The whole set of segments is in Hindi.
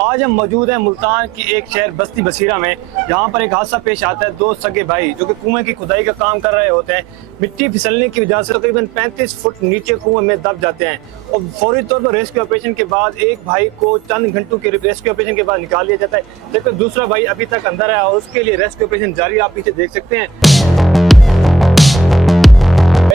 आज हम मौजूद हैं मुल्तान की एक शहर बस्ती बसीरा में। यहाँ पर एक हादसा पेश आता है। दो सगे भाई जो कि कुएं की खुदाई का काम कर रहे होते हैं, मिट्टी फिसलने की वजह से तकरीबन 35 फुट नीचे कुएं में दब जाते हैं और फौरी तौर पर रेस्क्यू ऑपरेशन के बाद एक भाई को चंद घंटों के रेस्क्यू ऑपरेशन के बाद निकाल लिया जाता है, जबकि दूसरा भाई अभी तक अंदर है और उसके लिए रेस्क्यू ऑपरेशन जारी। आप पीछे देख सकते हैं।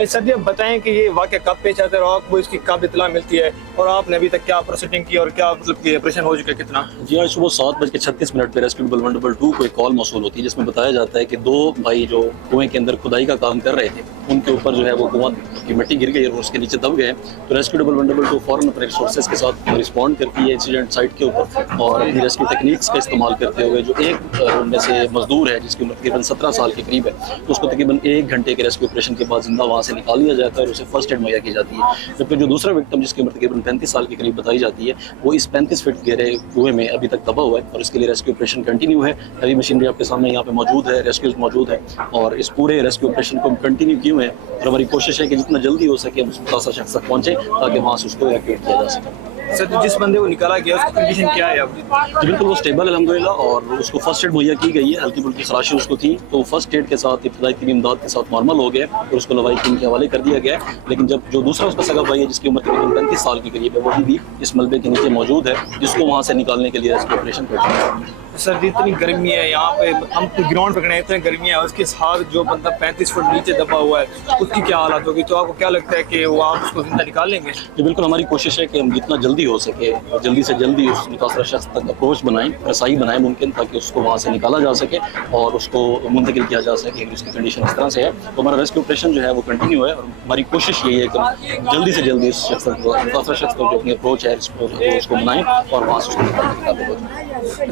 सर जी, अब बताएं कि ये वाक़या कब पेश आता है और आपको इसकी कब इत्तला मिलती है और आपने अभी तक क्या प्रोसीडिंग की और क्या मतलब कि ऑपरेशन हो चुका है कितना? जी, आज सुबह 7:36 पर रेस्क्यू वल्नरेबल 2 को एक कॉल मौसूल होती है जिसमें बताया जाता है कि दो भाई जो कुएं के अंदर खुदाई का काम कर रहे थे, उनके ऊपर जो है वो कुआं की मिट्टी गिर गई और उसके नीचे दब गए। तो रेस्क्यू वल्नरेबल 2 फौरन अपने रिसोर्सेज के साथ रिस्पॉन्ड करती है इंसिडेंट साइट के ऊपर और अपनी रेस्क्यू टेक्निक्स का इस्तेमाल करते हुए जो एक उनमें से मजदूर है जिसकी उम्र तकरीबन 17 साल के करीब है, तो उसको तकरीबन 1 घंटे के रेस्क्यू ऑपरेशन के बाद जिंदा वहाँ से निकाल लिया जाता है और उसे फर्स्ट एड मुहैया की जाती है। जबकि जो दूसरा विक्टिम जिसकी उम्र तकरीबन 35 साल के करीब बताई जाती है, वो इस 35 फीट गहरे कुएं में अभी तक दबा हुआ है और इसके लिए रेस्क्यू ऑपरेशन कंटिन्यू है। अभी मशीनरी आपके सामने यहाँ पे मौजूद है, रेस्क्यूज मौजूद है और इस पूरे रेस्क्यू ऑपरेशन को हम कंटिन्यू किए हैं और हमारी कोशिश है कि जितना जल्दी हो सके हम उस मुतासर शख्स तक पहुँचे ताकि वहाँ से उसको इवैक्यूएट किया जा सके। सर, जिस बंदे को निकाला गया उसकी कंडीशन क्या है अब? जी बिल्कुल, वो स्टेबल अल्हम्दुलिल्लाह और उसको फर्स्ट एड मुहैया की गई है। हल्की फुल्की खराशी उसको थी तो फर्स्ट एड के साथ इब्तदाई तरीन इमदाद के साथ नॉर्मल हो गया और उसको लवाई टीम के हवाले कर दिया गया है। लेकिन जब जो दूसरा उसका सगा भाई है जिसकी उम्र तकरीबन 35 साल के करीब है, वो भी इस मलबे के नीचे मौजूद है जिसको वहाँ से निकालने के लिए रेस्क्यू ऑपरेशन कर रहे हैं। सर जी, इतनी गर्मी है यहाँ पे, हम तो ग्राउंड पे खड़े हैं, इतनी गर्मी है, उसके साथ जो बंदा 35 फुट नीचे दबा हुआ है उसकी क्या हालत होगी? तो आपको क्या लगता है कि वो आप उसको जिंदा निकाल लेंगे? जी बिल्कुल, हमारी कोशिश है कि हम जितना जल्दी हो सके जल्दी से जल्दी उस मुतासरा शख्स तक अप्रोच बनाएं, रसाई बनाएं मुमकिन, ताकि उसको वहाँ से निकाला जा सके और उसको मुंतकिल किया जा सके अगर उसकी कंडीशन इस तरह से है। तो हमारा रेस्क्यू ऑपरेशन जो है वो कंटिन्यू है और हमारी कोशिश यही है कि हम जल्दी से जल्दी उस शख्स तक मुतासरा शख्स तक जो अपनी अप्रोच है उसको बनाएं और वहाँ से उसको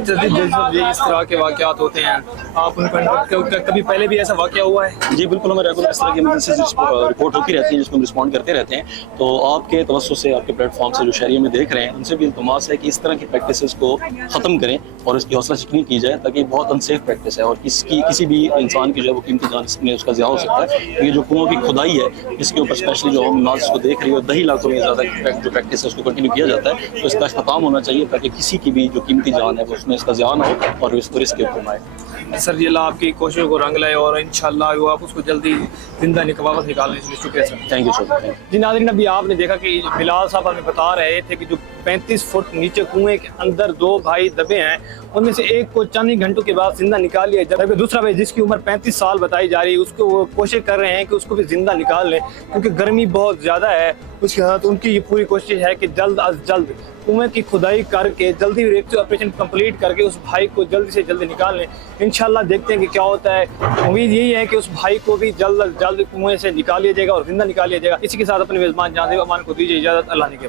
जल्दी। इस तरह के वाक़यात होते हैं, आप उन कभी पहले भी ऐसा वाक़या हुआ है? जी बिल्कुल, हमें रेगुलर इस तरह की इमरजेंसी रिपोर्ट होती रहती है जिसको हम रिस्पॉन्ड करते रहते हैं। तो आपके तवज्जो से आपके प्लेटफॉर्म से जो शहरियों में देख रहे हैं उनसे भी इल्तमास है कि इस तरह की प्रैक्टिसेस को ख़त्म करें और इसकी हौसला शिकनी की जाए, ताकि बहुत अनसेफ प्रैक्टिस है और किसी भी इंसान की जो है वो कीमती जान में उसका ज़िया हो सकता है। ये जो कुओं की खुदाई है इसके ऊपर स्पेशली जो हम नाज को देख रही है 10 इलाकों में ज़्यादा जो प्रैक्टिस है उसको कंटिन्यू किया जाता है। तो इसका अख्ताम होना चाहिए ताकि किसी की भी जो कीमती जान है वो उसमें इसका ज़िया ना हो और इसको रिस्क ऊपर आए। सर जी, अल्लाह आपकी कोशिशों को रंग लाए और इंशाल्लाह वो आप उसको जल्दी जिंदा वापस निकालने के लिए शुक्रिया सर। Thank you sir. जी नाज़रीन, अभी आपने देखा कि बिलाल साहब हमें बता रहे थे कि जो 35 फुट नीचे कुएं के अंदर दो भाई दबे हैं, उनमें से एक को चंद ही घंटों के बाद जिंदा निकाल लिया, जबकि दूसरा भाई जिसकी उम्र 35 साल बताई जा रही है उसको वो कोशिश कर रहे हैं कि उसको भी जिंदा निकाल लें क्योंकि गर्मी बहुत ज़्यादा है। उसके साथ उनकी ये पूरी कोशिश है कि जल्द अज जल्द कुएं की खुदाई करके जल्दी रेस्क्यू ऑपरेशन कंप्लीट करके उस भाई को जल्दी से जल्दी निकाल लें। इंशाल्लाह देखते हैं कि क्या होता है। उम्मीद यही है कि उस भाई को भी जल्द अज जल्द कुएं से निकाल लिया जाएगा और जिंदा निकाल लिया जाएगा। इसी के साथ अपने मेज़बान जान अमान को दीजिए इजाज़त। अल्लाह ने के बाद।